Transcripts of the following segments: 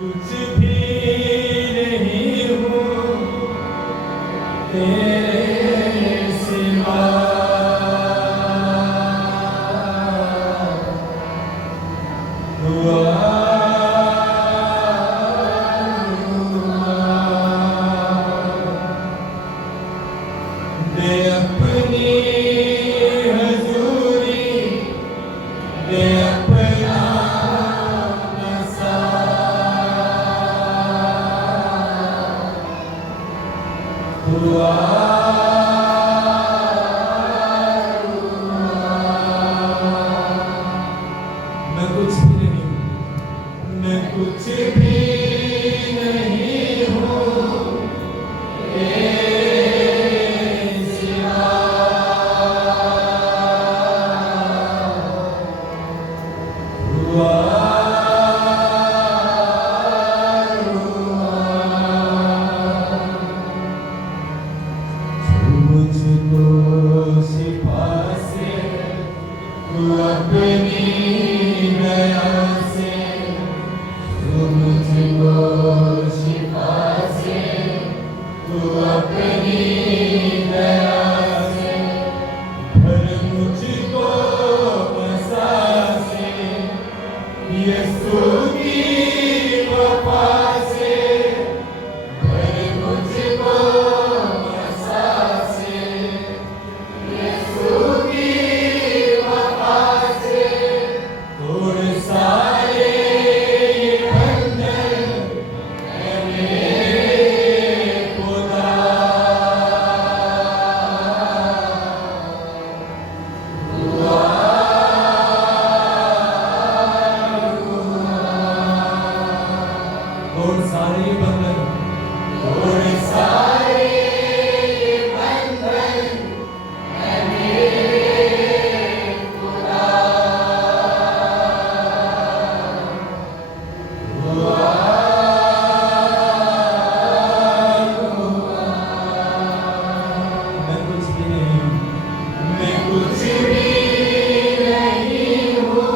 कुछ भी नहीं हूँ तेरे सिवा, हुआ दे अपनी हजूरी, दे अपना नसा, हुआ मैं कुछ भी नहीं हूँ, मैं कुछ भी नहीं हूँ तेरे सिवा, हुआ मुझको सिफा से तू अपनी दया से, तू मुझको सिफा से तू अपनी दया से, भर मुझको बसा से यीशु की वफा से, भर मुझको बसा से यीशु की वफा से, तोड़ सारे ये बंधन है मेरे खुदा, हुआ तोड़ सारे ये बंधन, तोड़ सारे ये बंधन है मेरे खुदा, हुआ मैं कुछ भी नहीं हूँ, मैं कुछ भी नहीं हूँ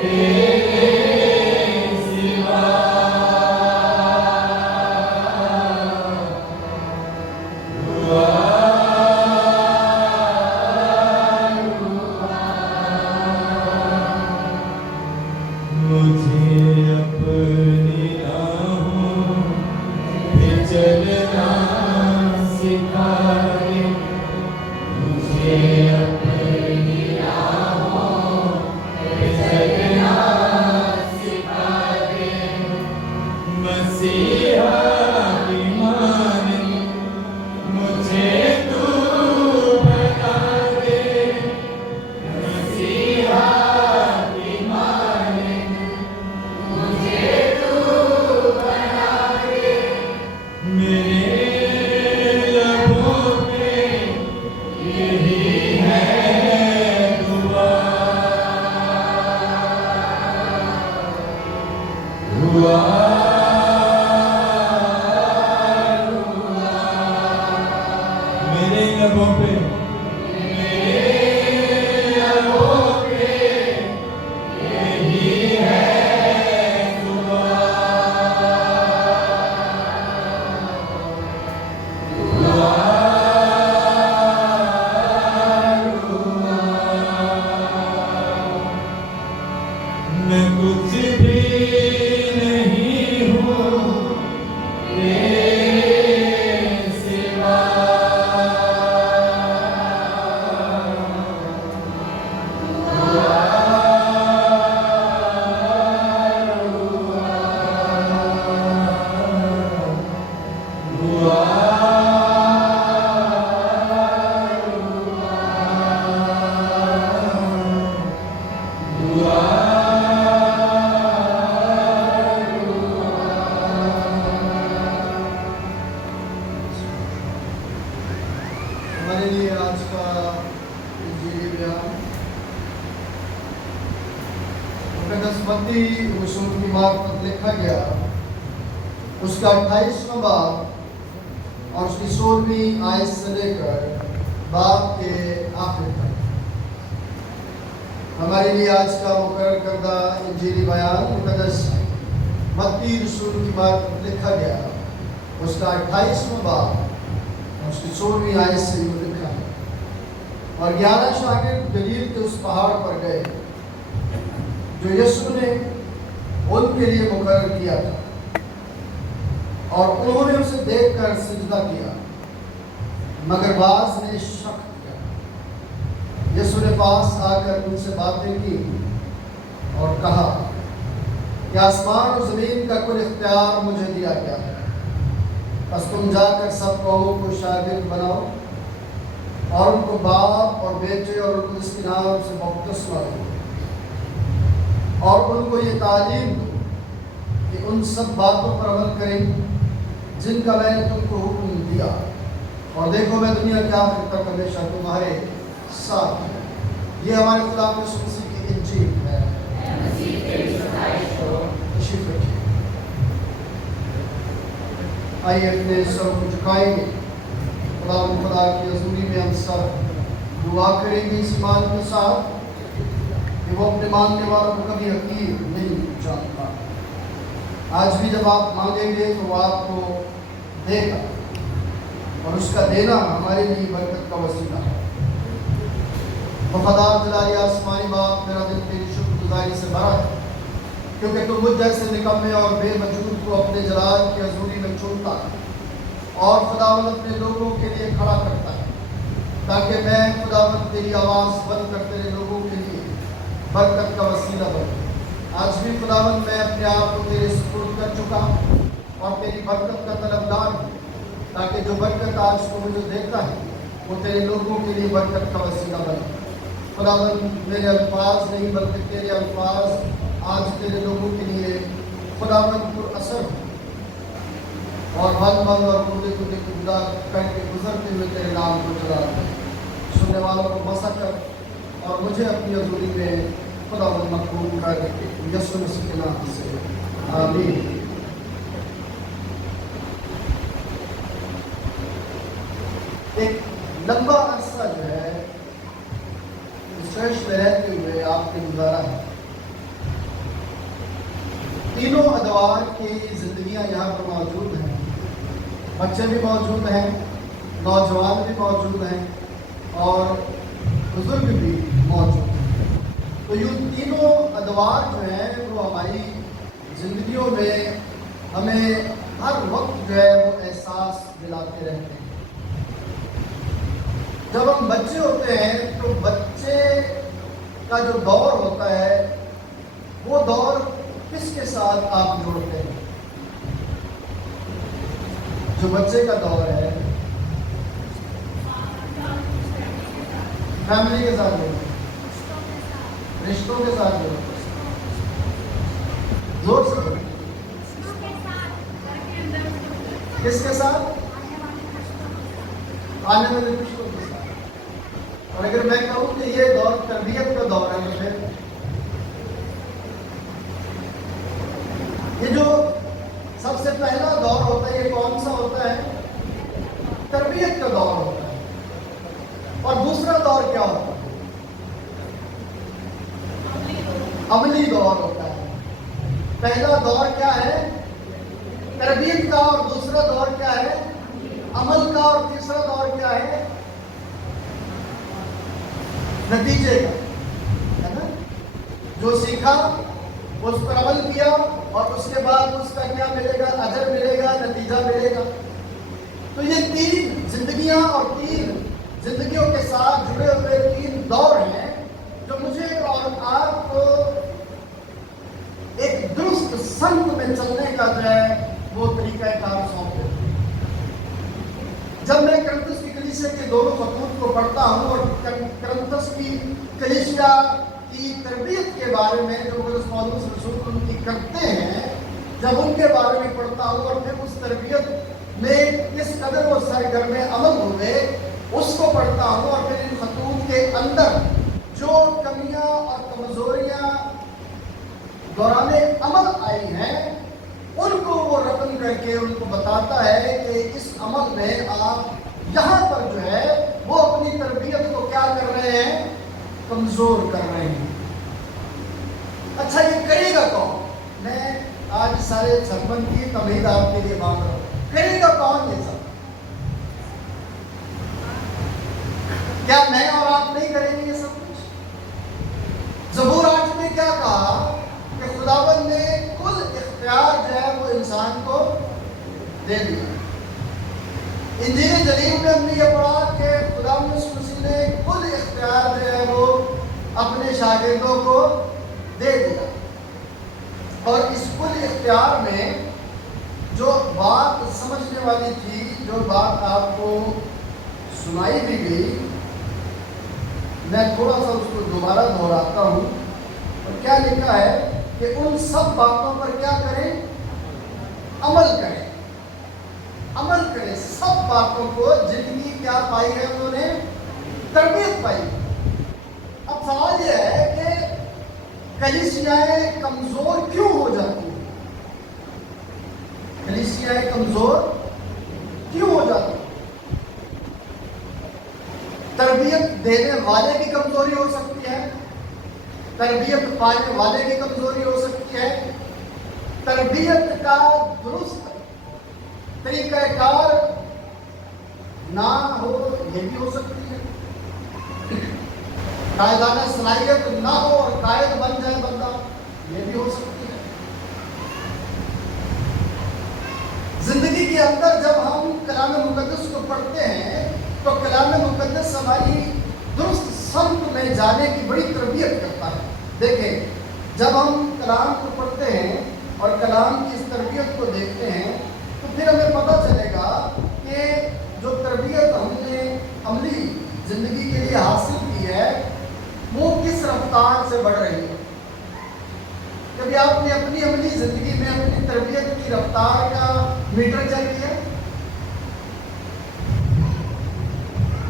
तेरे सिवा, हुआ मुझे अपनी राहों पे चलना सिखा दे, मुझे अपनी राहों पे चलना सिखा दे, मसीहा की माने मुझे तू बना दे, मसीहा की माने मुझे तू बना दे, मेरे लबों पे यही है दुआ, हुआ मेरे लबों पे, मेरे लबों पे यही है दुआ, हुआ मैं कुछ भी नहीं हूँ तेरे सिवा, हुआ हुआ हमारे लिए आज का इंजीली बयान मत्ती रसूल की मार्फत लिखा गया, उसका 28वां बाब और उसकी 16वीं आयत से लेकर बाब के आखिर तक। हमारे लिए आज का मुकर्रर करदा इंजीली बयान मुकद्दस मत्ती रसूल की मार्फत लिखा गया, उसका 28वां बाब उसकी 16वीं आयत से यूं लिखा है, और 11 शागिर्द गलील के उस पहाड़ पर गए जो यीशु ने उनके लिए मुकर्रर किया था, और उन्होंने उसे देखकर सिजदा किया, मगर बाज ने शक किया। यीशु ने पास आकर उनसे बातें की और कहा कि आसमान और ज़मीन का कुल इख्तियार मुझे दिया गया है, बस तुम जाकर सब कौमों को शागिर्द बनाओ और उनको बाप और बेटे और उनको इसके नाम से बपतिस्मा दो, और उनको ये तालीम दो कि उन सब बातों पर अमल करें जिनका मैंने तुमको हुक्म दिया, और देखो मैं दुनिया के आखिर तक हमेशा तुम्हारे साथ हूं। ये हमारे खुदा यीशु मसीह की इंजील है। तशरीफ रखिए। आइए अपने सर को झुकाएंगे, खुदा की हज़ूरी में हम सब दुआ करेंगे इस ईमान के साथ कि वो अपने मांगने वालों को कभी हकीर नहीं जानता। आज भी जब आप मांगेंगे तो वो आपको देगा, और उसका देना हमारे लिए बरकत का वसीला है। वफादार जलाली आसमानी बाप, मेरा दिल तेरी शुक्रगुजारी से भरा है, क्योंकि तुम मुझ जैसे निकम्मे और बेवजूद को अपने जलाल की हज़ूरी में चुनता है और खुदावंद अपने लोगों के लिए खड़ा करता है, ताकि मैं खुदावंद तेरी आवाज़ बंद कर तेरे लोगों के लिए बरकत का वसीला बनूं। आज भी खुदावंद मैं अपने आप को तेरे सुपुर्द कर चुका हूँ और तेरी बरकत का तलबदार हूँ, ताकि जो बरकत आज को मुझे देता है वो तेरे लोगों के लिए बरकत का वसीला बने। खुदावंद मेरे अल्फाज नहीं बल्कि तेरे अल्फाज आज तेरे लोगों के लिए खुदावंद पर असर हो, और मन और कूदे कूदे खुदा करके गुजरते हुए तेरे नाम को चला दें। सुनने वालों को बसा कर और मुझे अपनी हज़ूरी में खुदावंद मकबूल कर यीशु मसीह के नाम से आमीन। एक लंबा अरसा जो है चर्च में रहते हुए आपके गुजारा है। तीनों अदवार की जिंदगियां यहाँ पर मौजूद हैं, बच्चे भी मौजूद हैं, नौजवान भी मौजूद हैं और बुजुर्ग भी मौजूद हैं। तो यूँ तीनों अदवार जो हैं वो हमारी जिंदगियों में हमें हर वक्त जो है वो एहसास दिलाते रहते हैं। जब हम बच्चे होते हैं तो बच्चे का जो दौर होता है वो दौर किसके साथ आप जोड़ते हैं? जो बच्चे का दौर है फैमिली के साथ जोड़ते हैं, रिश्तों के साथ जोड़ते हैं, जोड़ सकते हैं। किसके साथ? आने वाले रिश्तों के साथ। और अगर मैं कहूँ कि ये दौर तरबियत का दौर है, तो फिर ये जो सबसे पहला दौर होता है ये कौन सा होता है? तरबियत का दौर होता है। और दूसरा दौर क्या होता है? अमली दौर होता है। पहला दौर क्या है? तरबियत का, और दूसरा दौर क्या है? अमल का, और तीसरा दौर क्या है? नतीजे का, है ना? जो सीखा उस पर अमल किया और उसके बाद उसका क्या मिलेगा? अजर मिलेगा, नतीजा मिलेगा। तो ये तीन जिंदगियां और तीन जिंदगियों के साथ जुड़े हुए तीन दौर हैं जो मुझे और आपको एक दुरुस्त संत में चलने का जो है वो तरीका कार सौंप देते हैं। जब मैं करंतस की कलीसिया के दोनों खतूत को पढ़ता हूँ और करंतस की कलीसिया की तरबियत के बारे में जो पौलुस रसूल उनकी करते हैं, जब उनके बारे में पढ़ता हूँ और फिर उस तरबियत में किस कदर वो सरगर्म अमल हुए उसको पढ़ता हूँ, और फिर इन खतूत के अंदर जो कमियां और कमजोरियां दौराने अमल आई हैं उनको वो रकम करके उनको बताता है कि इस अमल में आप यहाँ पर जो है वो अपनी तरबियत को क्या कर रहे हैं? कमजोर कर रहे हैं। अच्छा, ये करेगा कौन? मैं آج سارے چھپن کی تمہید آپ کے لیے مانگ رہا ہوں، کرے گا کون یہ سب؟ کیا میں اور آپ نہیں کریں گے یہ سب کچھ؟ زبور 8 میں کیا کہا کہ خداوند نے کل اختیار جو ہے وہ انسان کو دے دیا۔ انجیل جلیل میں ہم نے یہ پڑھا کہ خداوند یسوع مسیح نے کل اختیار جو ہے وہ اپنے شاگردوں کو دے دیا، اور اس کل اختیار میں جو بات سمجھنے والی تھی، جو بات آپ کو سنائی بھی گئی، میں تھوڑا سا اس کو دوبارہ دہراتا ہوں۔ اور کیا لکھا ہے کہ ان سب باتوں پر کیا کریں؟ عمل کریں، عمل کریں سب باتوں کو، جتنی کیا پائی ہے انہوں نے؟ تربیت پائی۔ اب سوال یہ ہے کہ کلیسیائیں کمزور کیوں ہو جاتی ہیں؟ کلیسیائیں کمزور کیوں ہو جاتی ہیں؟ تربیت دینے والے کی کمزوری ہو سکتی ہے، تربیت پانے والے کی کمزوری ہو سکتی ہے، تربیت کا درست طریقہ کار نہ ہو یہ بھی ہو سکتی ہے، قائدانہ صلاحیت نہ ہو اور قائد بن جائے بندہ، یہ بھی ہو سکتی ہے۔ زندگی کے اندر جب ہم کلام مقدس کو پڑھتے ہیں تو کلام مقدس ہماری درست سمت میں جانے کی بڑی تربیت کرتا ہے۔ دیکھیں، جب ہم کلام کو پڑھتے ہیں اور کلام کی اس تربیت کو دیکھتے ہیں تو پھر ہمیں پتہ چلے گا کہ جو تربیت ہم نے عملی زندگی کے لیے حاصل کی ہے وہ کس رفتار سے بڑھ رہی ہے۔ کبھی آپ نے اپنی عملی زندگی میں اپنی تربیت کی رفتار کا میٹر چیک کیا؟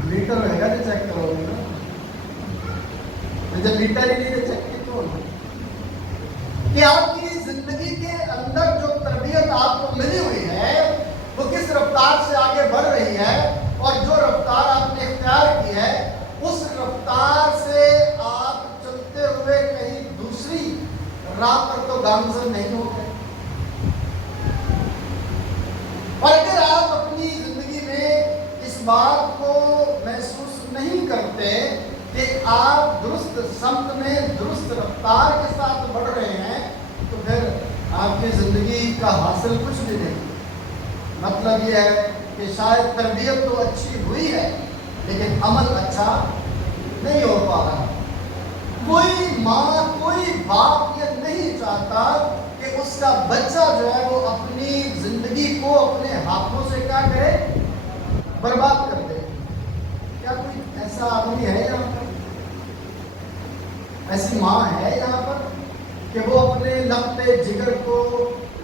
میٹر رہے گا تو چیک کرو گے نا، جب میٹر ہی نہیں تو چیک کی تو کہ آپ کی زندگی کے اندر جو تربیت آپ کو ملی ہوئی ہے وہ کس رفتار سے آگے بڑھ رہی ہے، اور جو رفتار آپ نے اختیار کی ہے اس رفتار سے آپ چلتے ہوئے کہیں دوسری راہ پر تو گامزن نہیں ہو گئے۔ اور اگر آپ اپنی زندگی میں اس بات کو محسوس نہیں کرتے کہ آپ درست سمت میں درست رفتار کے ساتھ بڑھ رہے ہیں تو پھر آپ کی زندگی کا حاصل کچھ بھی نہیں۔ مطلب یہ ہے کہ شاید تربیت تو اچھی ہوئی ہے لیکن عمل اچھا نہیں ہو پا رہا۔ کوئی ماں کوئی باپ یہ نہیں چاہتا کہ اس کا بچہ جو ہے وہ اپنی زندگی کو اپنے ہاتھوں سے کیا کرے؟ برباد کر دے۔ کیا کوئی ایسا آدمی ہے یہاں پر؟ ایسی ماں ہے یہاں پر کہ وہ اپنے لگتے جگر کو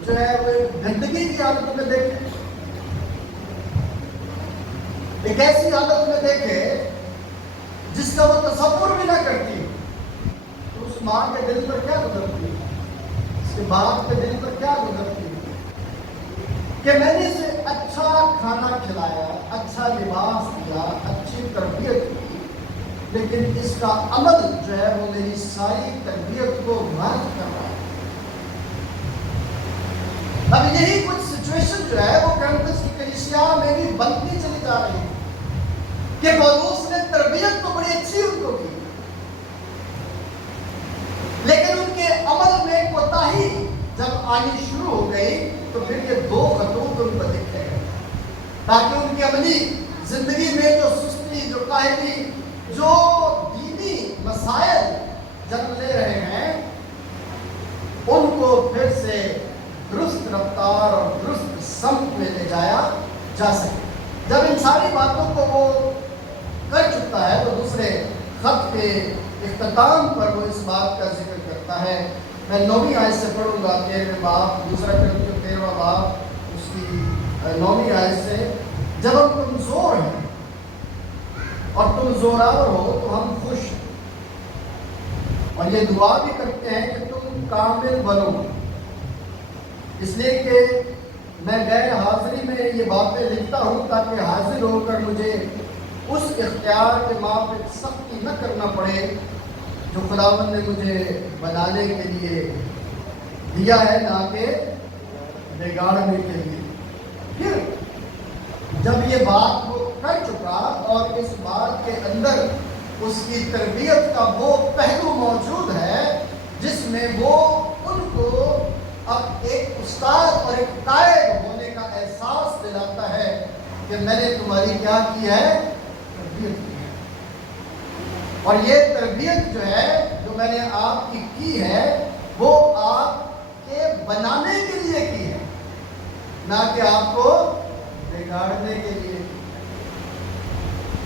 جو ہے وہ گندگی کی حالت میں دیکھے، ایک ایسی حالت میں دیکھے جس کا وہ تصور بھی نہ کرتی؟ تو اس ماں کے دل پر کیا گزرتی ہے؟ اس کے باپ کے دل پر کیا گزرتی ہے کہ میں نے اسے اچھا کھانا کھلایا، اچھا لباس دیا، اچھی تربیت کی، لیکن اس کا عمل جو ہے وہ میری ساری تربیت کو مارک کر رہا ہے۔ اب یہی کچھ سچویشن جو ہے وہ کیمپس کی کلیسیا میں بھی بنتی چلی جا رہی ہے کہ پولس نے تربیت تو بڑی اچھی ان کو کی لیکن ان کے عمل میں کوتاہی جب آنی شروع ہو گئی تو پھر یہ دو خطوط ان کو دکھتے ہیں، تاکہ ان کی عملی زندگی میں جو سستی، جو کاہلی، جو دینی مسائل جنم لے رہے ہیں ان کو پھر سے درست رفتار اور درست سمت میں لے جایا جا سکے۔ جب ان ساری باتوں کو وہ کر چکا ہے تو دوسرے خط کے اختتام پر وہ اس بات کا ذکر کرتا ہے۔ میں 9ویں آیت سے پڑھوں گا، 13ویں باب، دوسرا کرنتیوں 13واں باب اس کی 9ویں آیت سے۔ جب ہم کمزور ہیں اور تم زوراور ہو تو ہم خوش ہیں، اور یہ دعا بھی کرتے ہیں کہ تم کامل بنو، اس لیے کہ میں غیر حاضری میں یہ باتیں لکھتا ہوں تاکہ حاضر ہو کر مجھے اس اختیار کے مابق سختی نہ کرنا پڑے جو خداوند نے مجھے بنانے کے لیے دیا ہے، نہ کہ बिगाड़ने के लिए। फिर जब ये बात वो कर चुका और इस बात के अंदर उसकी तरबियत का वो पहलू मौजूद है जिसमें वो उनको अब एक उस्ताद और एक कायद होने का एहसास दिलाता है कि मैंने तुम्हारी क्या की है, तरबियत की है। और ये तरबियत जो है जो मैंने आपकी की है वो आपके बनाने के लिए की है, ना कि आपको बिगाड़ने के लिए।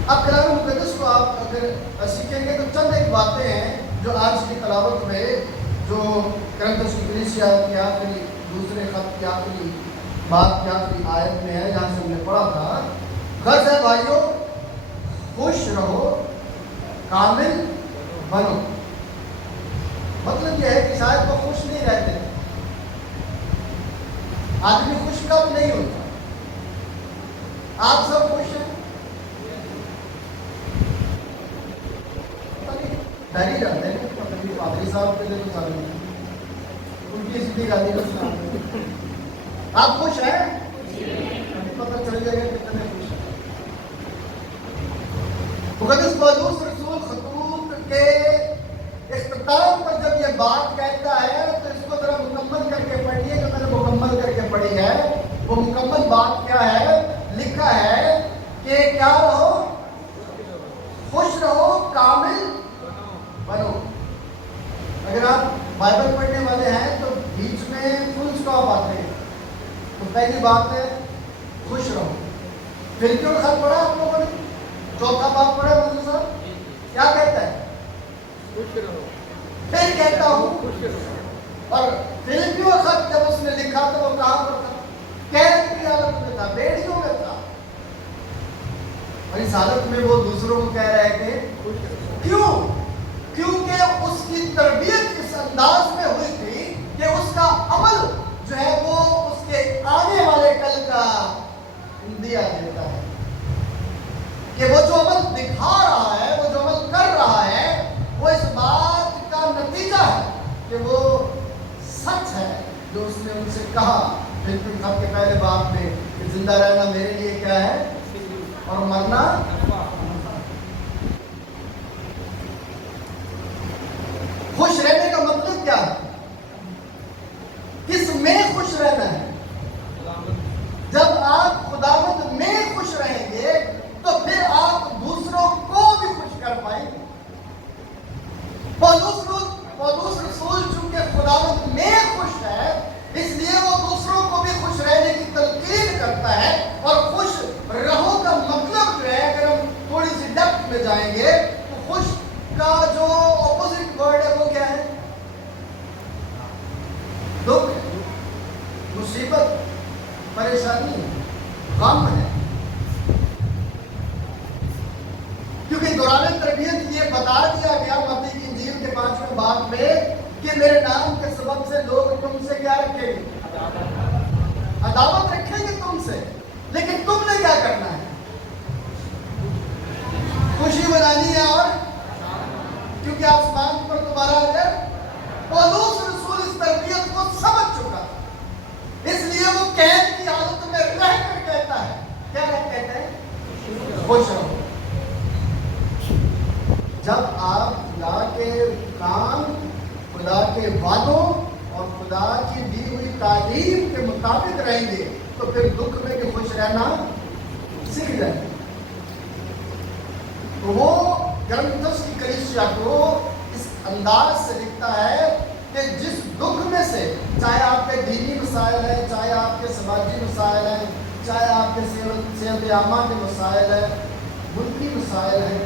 अब कलाम मुक़द्दस को आप अगर सीखेंगे तो चंद एक बातें हैं जो आज की तलावत में जो करंतस की कलीसिया की आखिरी दूसरे खत की आखिरी बात की आखिरी आयत में है जहाँ से हमने पढ़ा था। गर्ज है भाइयों, खुश रहो, कामिल बनो। मतलब यह है कि शायद वो खुश नहीं रहते। आदमी खुश कब नहीं होता? आप सब खुश हैं? डायरी डालते हैं कभी पादरी साहब के लिए तो चालू उनकी सीधी गाली को सुनाते। आप खुश हैं? पता चल जाएगा कितने खुश हैं। मुक़द्दस पौलुस रसूल खतूत के इख्तिताम पर जब ये बात कहता है तो इसको जरा मुकम्मल करके पढ़िए जो मैंने मुकम्मल करके पढ़ी है। वो मुकम्मल बात क्या है? लिखा है कि क्या रहो, खुश रहो, कामिल बनो। अगर आप बाइबल पढ़ने वाले हैं तो बीच में फुल स्टॉप आते हैं तो पहली बात है खुश रहो। फिर क्यों खत पढ़ा आप लोगों ने? चौथा बात पढ़ा मंदिर साहब क्या कहता है? खुश रहो। फिर कहता हूँ खुश रहो। और फिलिपियों खत जब उसने लिखा तो वो कहाँ पर था? कैद की हालत में था, बेड़ियों में था। और इस हालत में वो दूसरों को कह रहे थे खुश रहो। क्यों? क्योंकि उसकी तरबियत इस अंदाज में हुई थी कि उसका अमल जो है वो उसके आने वाले कल का दिया देता है कि वो जो अमल दिखा रहा है, वो जो अमल कर रहा है, वो इस बात का नतीजा है कि वो सच है जो उसने उनसे कहा बिल्कुल खत के पहले बात में कि जिंदा रहना मेरे लिए क्या है और मरना। खुश रहने का मतलब क्या है? किस में खुश रहना है? जब आप खुदावंद में खुश रहेंगे तो फिर आप दूसरों को भी खुश कर पाएंगे। पौलुस रसूल चूंकि खुदावंद में खुश है इसलिए वो दूसरों को भी खुश रहने की तलकीन करता है। और खुश रहो का मतलब जो है अगर हम थोड़ी सी डेप्थ में जाएंगे तो खुश का जो ऑपोजिट वर्ड है वो क्या है? दुख, मुसीबत, परेशानी, गम है। क्योंकि दौरान तरबियत ये बता दिया गया मत्ती की इंजील के 5वें बाब में कि मेरे नाम के सबब से लोग तुमसे क्या रखेंगे? अदावत रखेंगे तुमसे। लेकिन तुमने क्या करना है? खुशी बनानी है। और क्योंकि आसमान पर तुम्हारा अजर। पौलुस रसूल इस तरबियत को समझ चुका था इसलिए वो कैद की हालत में रहकर कहता है, क्या कहता है? खुश रहो। जब आप खुदा के काम, खुदा के वादों और खुदा की दी हुई तालीम के मुताबिक रहेंगे तो फिर दुख में भी खुश रहना सीख जाएंगे। तो वो करंतस की कलीसिया को इस अंदाज से लिखता है कि जिस दुख में से, चाहे आपके दीनी मसाइल हैं, चाहे आपके समाजी मसाइल हैं, चाहे आपके सेहत आमा के मसाइल हैं, मुल्की मसाइल हैं,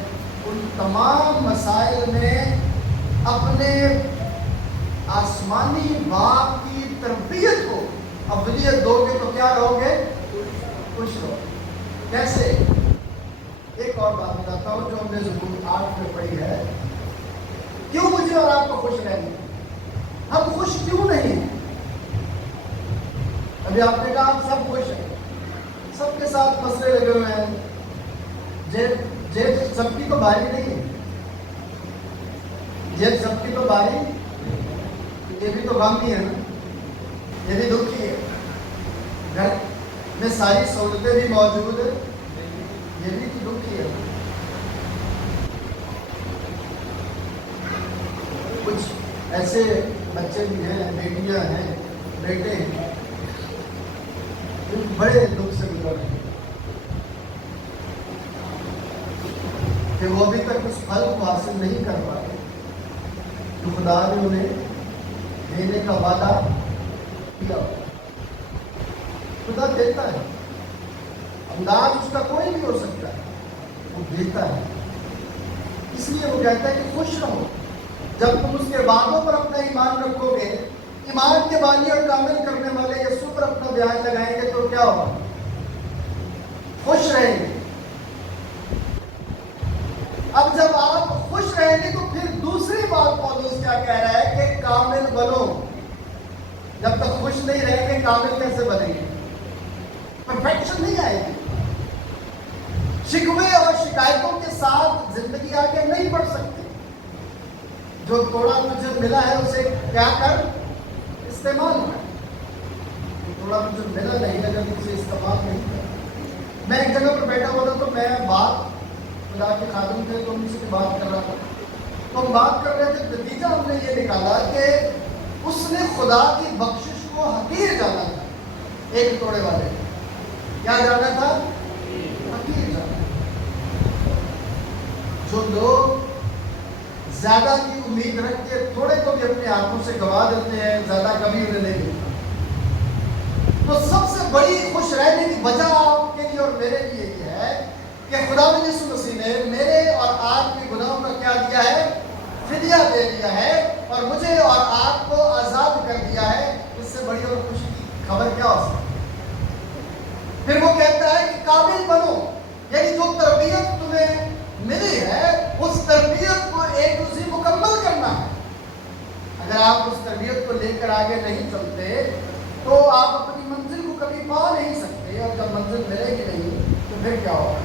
उन तमाम मसाइल में अपने आसमानी बाप की तरबियत को अवलियत दोगे तो क्या रहोगे? खुश रहोगे। कैसे? एक और बात बताता हूँ जो हमने ज़बूर 8 में पढ़ी है। क्यों मुझे और आपको खुश रहना? हम खुश क्यों नहीं हैं? अभी आपने कहा आप सब खुश हैं, सबके साथ मसले लगे हुए हैं, जेब सबकी तो भारी नहीं है, जेब सबकी तो भारी, ये भी तो गम ही है ना, ये भी दुख ही है। में सारी सहूलतें भी मौजूद है, ये भी तो दुख ही है। कुछ ऐसे बच्चे भी हैं, बेटियां हैं, बेटे हैं, जो बड़े दुख से गुजर रहे हैं कि वो अभी तक उस फल को हासिल नहीं कर पाए जो खुदा ने उन्हें देने का वादा किया। खुदा देता है, अंदाज उसका कोई भी हो सकता है, वो देता है। इसलिए वो कहता है कि खुश रहो जब तुम उसके वादों पर अपना ईमान रखोगे। ईमान के बानी और कामिल करने वाले यीशु पर अपना ध्यान लगाएंगे तो क्या होगा? खुश रहेंगे। अब जब आप खुश रहेंगे तो फिर दूसरी बात पौलुस क्या कह रहा है कि कामिल बनो। जब तक खुश नहीं रहेंगे कामिल कैसे बनेंगे? परफेक्शन नहीं आएगी। शिकवे और शिकायतों के साथ जिंदगी आगे नहीं बढ़ सकती। जो थोड़ा मुझे मिला है उसे क्या कर? इस्तेमाल कर। थोड़ा मुझे मिला नहीं है जब उसे इस्तेमाल नहीं कर। मैं एक जगह पर बैठा हुआ था तो मैं बात खुदा के खादिम थे तो उनसे बात कर रहा था, तो हम बात कर रहे थे। नतीजा हमने ये निकाला कि उसने खुदा की बख्शिश को हकीर जाना था। एक तोड़े वाले क्या जाना था? हकीर जाना। जो लोग ज्यादा की उम्मीद रख के थोड़े को भी अपने हाथों से गवा देते हैं, ज्यादा कभी उन्हें नहीं मिलता। तो सबसे बड़ी खुश रहने की वजह आपके लिए और मेरे लिए ये है कि खुदावंद यीशु मसीह ने मेरे और आपके गुनाहों का क्या दिया है? फिदिया दे दिया है और मुझे और आपको आजाद कर दिया है। इससे बड़ी और खुशी की खबर क्या हो सकती है? फिर वो कहता है कि काबिल बनो, यानी जो तरबियत तुम्हें मिली है उस तरबियत को एक दूसरी मुकम्मल करना है। अगर आप उस तरबियत को लेकर आगे नहीं चलते तो आप अपनी मंजिल को कभी पा नहीं सकते, और जब मंजिल मिलेगी नहीं तो फिर क्या होगा?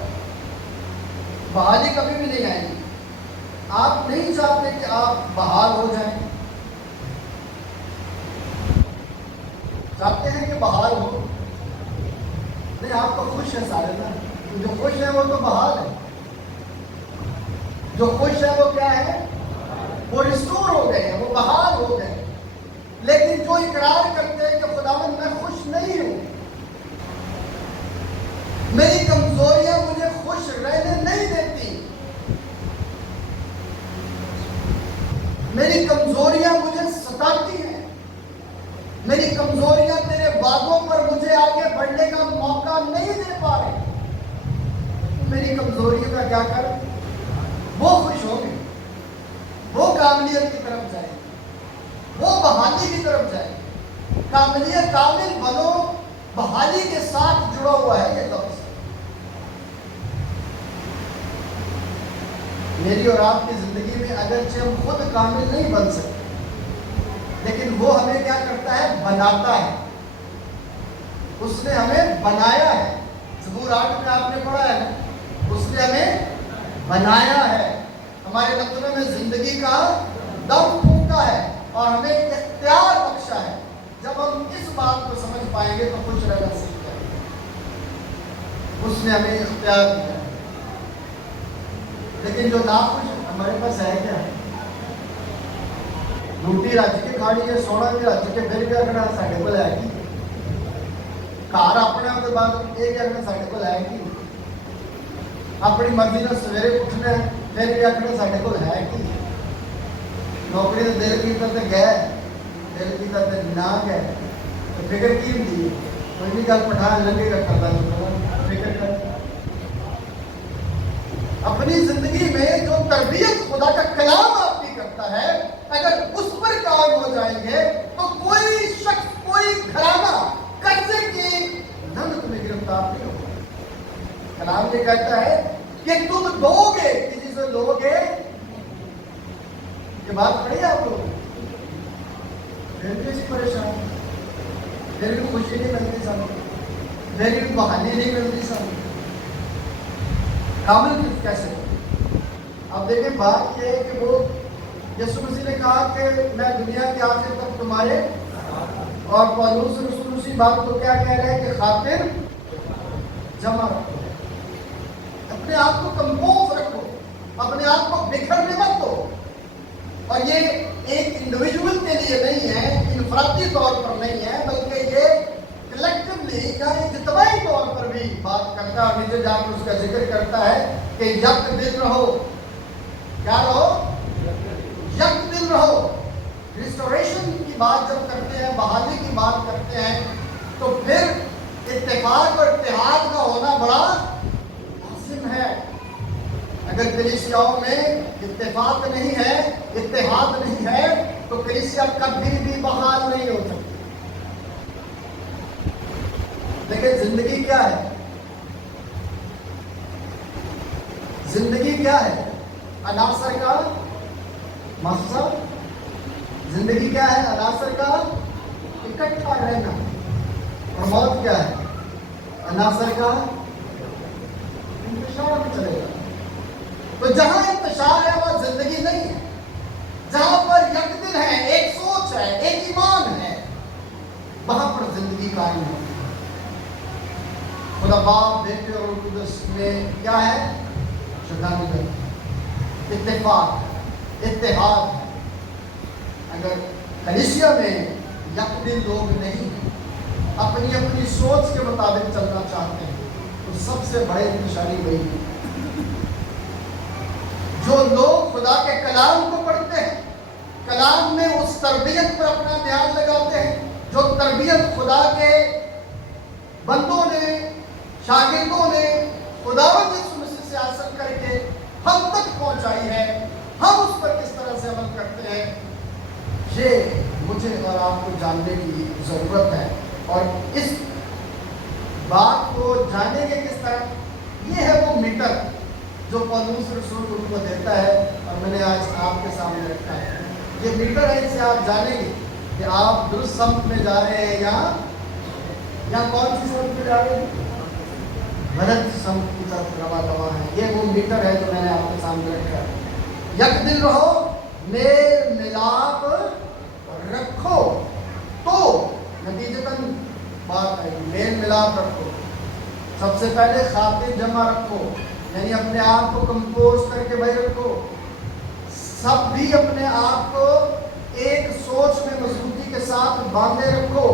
बहाली कभी भी नहीं आएगी। आप नहीं चाहते कि आप बहाल हो जाएं, चाहते हैं कि बहाल हो। नहीं, आप तो खुश हैं सारे ना। जो खुश है वो तो बहाल है। जो खुश है वो क्या है? वो रिस्टोर हो गए हैं, वो बहाल हो गए। लेकिन जो इकरार करते हैं कि खुदावंद मैं खुश नहीं हूं, मेरी कमजोरियां मुझे खुश रहने नहीं देती, मेरी कमजोरियां मुझे सताती हैं, मेरी कमजोरियां तेरे वादों पर मुझे आगे बढ़ने का मौका नहीं दे पा रहे, मेरी कमजोरियों का क्या कर? वो खुश होंगे, वो कामिलियत की तरफ जाएंगे, वो बहाली की तरफ जाएंगे। कामिलियत, कामिल बनो, बहाली के साथ जुड़ा हुआ है ये लफ्ज। मेरी और आपकी जिंदगी में अगरचे हम खुद कामिल नहीं बन सकते, लेकिन वो हमें क्या करता है? बनाता है। उसने हमें बनाया है। ज़बूर 8 में आपने पढ़ा है ना, उसने हमें बनाया है, हमारे नथुने में जिंदगी का दम फूंका है और हमें इख्तियार बख्शा है। जब हम इस बात को समझ पाएंगे तो खुश रहना सीख जाएंगे। उसने हमें इख्तियार दिया है। लेकिन जो नाखुश हमारे पास है क्या? रोटी रज के खानी है, सोना भी रज के, फिर क्या करना? साढ़े को है कि घर अपने के बाद ये करना साढ़े को है कि अपनी मर्जी ने सवेरे उठना है, फिर क्या करना साढ़े को है कि नौकरी तो दिल की करते गए, दिल की करते ना गए तो फिक्र की होती? कोई भी गल पठान लगेगा करता फिक्र कर। अपनी जिंदगी में जो तरबियत खुदा का कलाम आपकी करता है, अगर उस पर काम हो जाएंगे तो कोई शख्स, कोई घराना कर्जे की धन तुम्हें गिरफ्तार नहीं होगा। कलाम ये कहता है कि तुम दोगे, किसी से लोगे, ये बात पढ़ी आप लोग, फिर भी परेशान, फिर भी खुशी नहीं मिलती सामने, फिर भी बहाली नहीं मिलती सामने। कामिल कैसे? अब देखिए बात यह है कि वो यीशु मसीह ने कहा कि मैं दुनिया के आखिर तक तुम्हारे, और पौलुस रसूल उसी बात को क्या कह रहे हैं कि खातिर जमा रखो, अपने आप को कंपोज रखो, अपने आप को बिखरने मत दो। और ये एक इंडिविजुअल के लिए नहीं है, इनफरादी तौर पर नहीं है, बल्कि ये कलेक्टिवली या इज्तिमाई तौर पर भी बात करता है। नीचे जाकर उसका जिक्र करता है कि यक दिल रहो। क्या रहो? यक दिल रहो। रिस्टोरेशन की बात जब करते हैं, बहाली की बात करते हैं, तो फिर इत्तेफाक और इत्तेहाद का होना बड़ा लाजिम है। अगर कलीसियाओं में इत्तेफाक नहीं है, इत्तेहाद नहीं है, तो कलीसिया कभी भी बहाल नहीं हो सकती। लेकिन जिंदगी क्या है? जिंदगी क्या है? अनासर का मकसद। जिंदगी क्या है? अनासर का इकट्ठा रहना। और मौत क्या है? अनासर का इंतशार भी चलेगा। तो जहां इंतशार है वहां जिंदगी नहीं है। जहां पर यकदिल है, एक सोच है, एक ईमान है, वहां पर जिंदगी कायम है। खुदा बाप, बेटे और रूह कुद्दूस में क्या है? शगानियत, इत्तेफाक, इत्तेहाद है। अगर कलीसिया में यकदिल लोग नहीं हैं, अपनी अपनी सोच के मुताबिक चलना चाहते हैं, तो सबसे बड़े इंतशारी वही है। जो लोग खुदा के कलाम को पढ़ते हैं, कलाम में उस तरबियत पर अपना ध्यान लगाते हैं, जो तरबियत खुदा के बंदों ने, शागिर्दों ने खुदावंद यीशु मसीह से हासिल करके हम तक पहुंचाई है, हम उस पर किस तरह से अमल करते हैं, ये मुझे और आपको जानने की जरूरत है। और इस बात को जानेंगे किस तरह? ये है वो मीटर जो पौलुस रसूल उनको देता है, और मैंने आज आपके सामने रखा है। ये मीटर है, इससे आप जानेंगे कि आप दुरुस्त सम्त में जा रहे हैं या कौन सी सम्त में जा रहे हैं? गलत सम्त की तरफ रवा दवा है। ये वो मीटर है जो मैंने आपके सामने रखा है। यकदिल रहो, मेल मिलाप रखो, तो नतीजतन बात है मेल मिलाप रखो। सबसे पहले खातिर जमा रखो, यानी अपने आप को कंपोज करके भाई रखो। सब भी अपने आप को एक सोच में मजबूती के साथ बांधे रखो,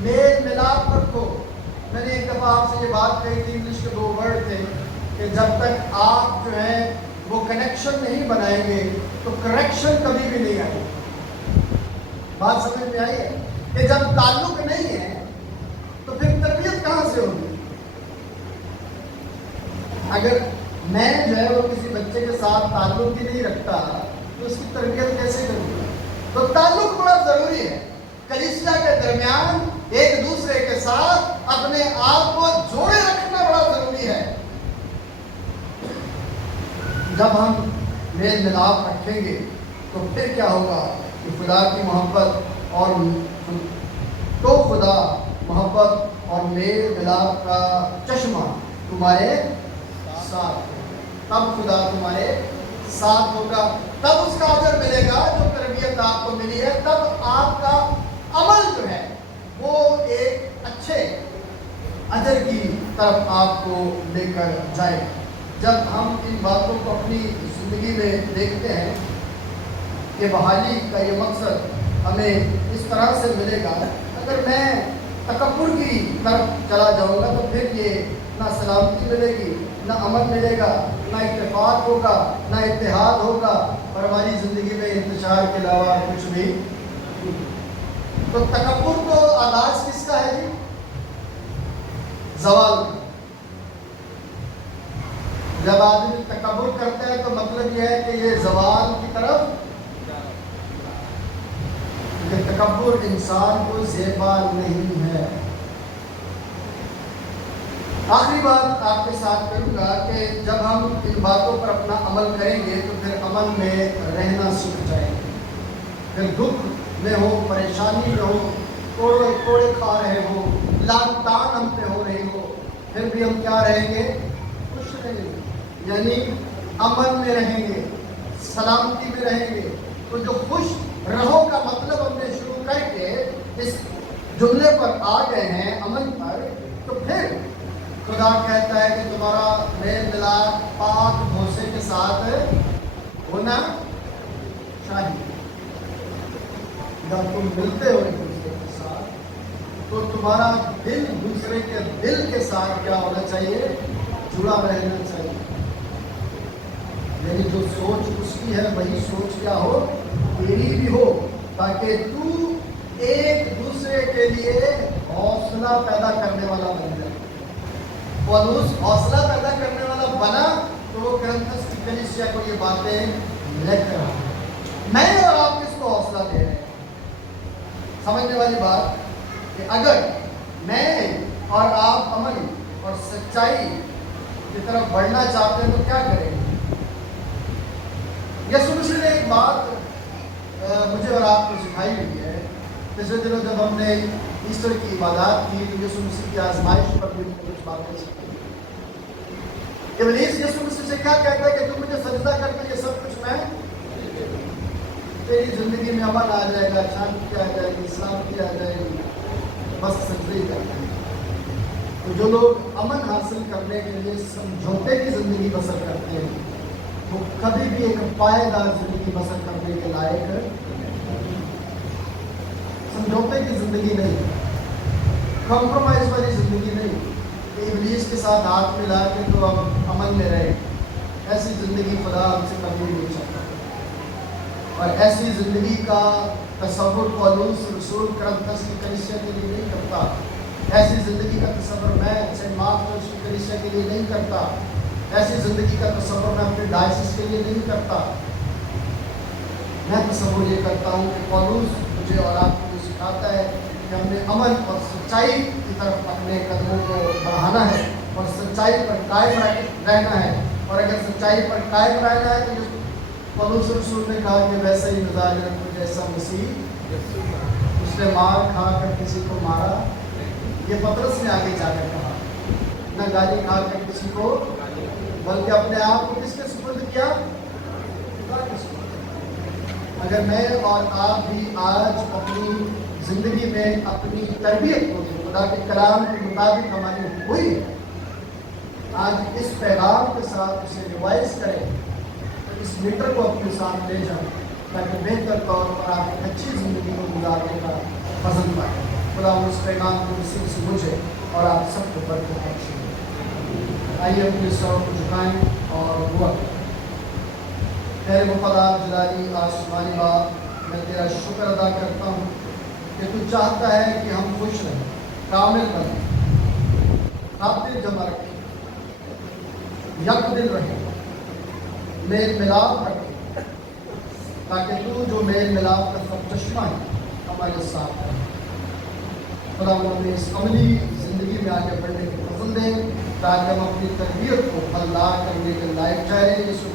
मेल मिलाप रखो। मैंने एक दफ़ा आपसे ये बात कही थी, इंग्लिश के 2 वर्ड थे कि जब तक आप जो है वो कनेक्शन नहीं बनाएंगे तो करेक्शन कभी भी नहीं आएगी। बात समझ में आई है कि जब ताल्लुक नहीं है तो फिर तरबियत कहाँ से होगी? अगर मैं जो है वो किसी बच्चे के साथ ताल्लुक ही नहीं रखता तो उसकी तरबियत कैसे करूँगा? तो ताल्लुक बड़ा जरूरी है। कलीसिया के दरमियान एक दूसरे के साथ अपने आप को जोड़े रखना बड़ा जरूरी है। जब हम मेल मिलाप रखेंगे तो फिर क्या होगा कि खुदा की मोहब्बत और तो खुदा मोहब्बत और मेल मिलाप का चश्मा तुम्हारे साथ, तब खुदा तुम्हारे साथ होगा, तब उसका अजर मिलेगा जो तरबियत आपको मिली है। तब आपका अमल जो है वो एक अच्छे अजर की तरफ आपको लेकर जाए। जब हम इन बातों को अपनी जिंदगी में देखते हैं कि बहाली का ये मकसद हमें इस तरह से मिलेगा, अगर मैं तकब्बुर की तरफ चला जाऊंगा तो फिर ये ना सलामती मिलेगी, ना अमन मिलेगा, ना इत्तेफाक होगा, ना इत्तेहाद होगा, और हमारी ज़िंदगी में इंतशार के अलावा कुछ भी। तो तकब्बुर तो आगाज किसका है जी? ज़वाल का। जब आदमी तकब्बुर करता है तो मतलब यह है कि ये ज़वाल की तरफ, क्योंकि तकब्बुर इंसान को ज़ेबा नहीं है। आखिरी बात आपके साथ करूंगा कि जब हम इन बातों पर अपना अमल करेंगे तो फिर अमल में रहना सीख जाएंगे। फिर दुख में हो, परेशानी में हो, कोड़े खा रहे हो, लान तान हम पे हो रही हो, फिर भी हम क्या रहेंगे? खुश रहेंगे, यानी अमन में रहेंगे, सलामती में रहेंगे। तो जो खुश रहो का मतलब हमने शुरू करके इस जुमले पर आ गए हैं, अमल पर, तो फिर खुदा साथ होना चाहिए। जब तुम मिलते हो एक दूसरे के साथ तो तुम्हारा दिल दूसरे के दिल के साथ क्या होना चाहिए? जुड़ा रहना चाहिए। यानी जो सोच उसकी है वही सोच क्या हो? तेरी भी हो, ताकि तू एक दूसरे के लिए हौसला पैदा करने वाला बन जाए। पौलुस हौसला पैदा करने वाला बना तो वो कुरिन्थस की कलीसिया को ये बातें लिख रहा है। मैं और आप किसको हौसला दे रहे हैं? समझने वाली बात कि अगर मैं और आप अमन और सच्चाई की तरफ बढ़ना चाहते हैं तो क्या करेंगे? यीशु मसीह ने एक बात मुझे और आपको सिखाई हुई है। पिछले दिनों जब हमने ईस्टर की इबादत की तो यीशु मसीह की आजमाइश पर भी कुछ बातें सीखी। इब्लीस यीशु मसीह से क्या कहता है कि तुम मुझे सजदा करके ये सब कुछ मैं तेरी जिंदगी में अमन आ जाएगा, शांति आ जाएगी, शांति आ जाएगी, बस सजदे ही करते हैं। तो जो लोग अमन हासिल करने के लिए समझौते की जिंदगी बसर करते हैं वो कभी भी एक पायदार जिंदगी बसर करने के लायक समझौते की जिंदगी नहीं, कॉम्प्रोमाइज वाली जिंदगी नहीं, इब्लीस के साथ हाथ मिला के तो अब अमन में रहे, ऐसी जिंदगी खुदा हमसे कभी नहीं चाहता। और ऐसी जिंदगी का तसव्वुर पौलुस रसूल कुरिन्थस की कलीसिया के लिए नहीं करता। ऐसी जिंदगी का तसव्वुर मैं सेंट मार्कस की कलीसिया के लिए नहीं करता। ऐसी जिंदगी का तसव्वुर मैं अपने डायसिस के लिए नहीं करता। मैं तसव्वुर ये करता हूँ कि पौलुस मुझे और आपको ये सिखाता है कि हमने अमन और सच्चाई की तरफ अपने कदमों को बढ़ाना है और सच्चाई पर कायम रहना है। और अगर सच्चाई पर कायम रहना है तो पौलुस रसूल ने कहा कि वैसे ही मिजाज रखो जैसा मसीह उसने मार खा कर किसी को मारा। ये पतरस ने आगे जाकर कहा, न गाली खा कर किसी को, बल्कि अपने आप को किसके सुपुर्द किया? खुदा के सुपुर्द। अगर मैं और आप भी आज अपनी जिंदगी में अपनी तरबियत को खुदा के कलाम के मुताबिक हमारी हुई, आज इस पैगाम के साथ उसे रिवाइज करें, इस मीटर को अपने साथ ले जाएं ताकि बेहतर तौर पर आप एक अच्छी ज़िंदगी को गुजारने का पसंद पाएँ। खुदा उस पैगाम को नसीब से मुझे और आप सबको बरकत बख्शे। आइए अपने सर को झुकाएं और दुआ करें। तेरे वफादार जलाली आसमानी बाप, मैं तेरा शुक्र अदा करता हूँ कि तू चाहता है कि हम खुश रहें, कामिल बनें, खातिर जमा रखें, यकदिल रहें, मेल मिलाप रखें, ताकि तू जो मेल मिलाप का सब चश्मा है हमारे साथ है। खुदा हमें इस अमली ज़िंदगी में आगे बढ़ने की पसंद है ताकि हम अपनी तरबियत को फलदार करने के लायक ठहरें। यीशु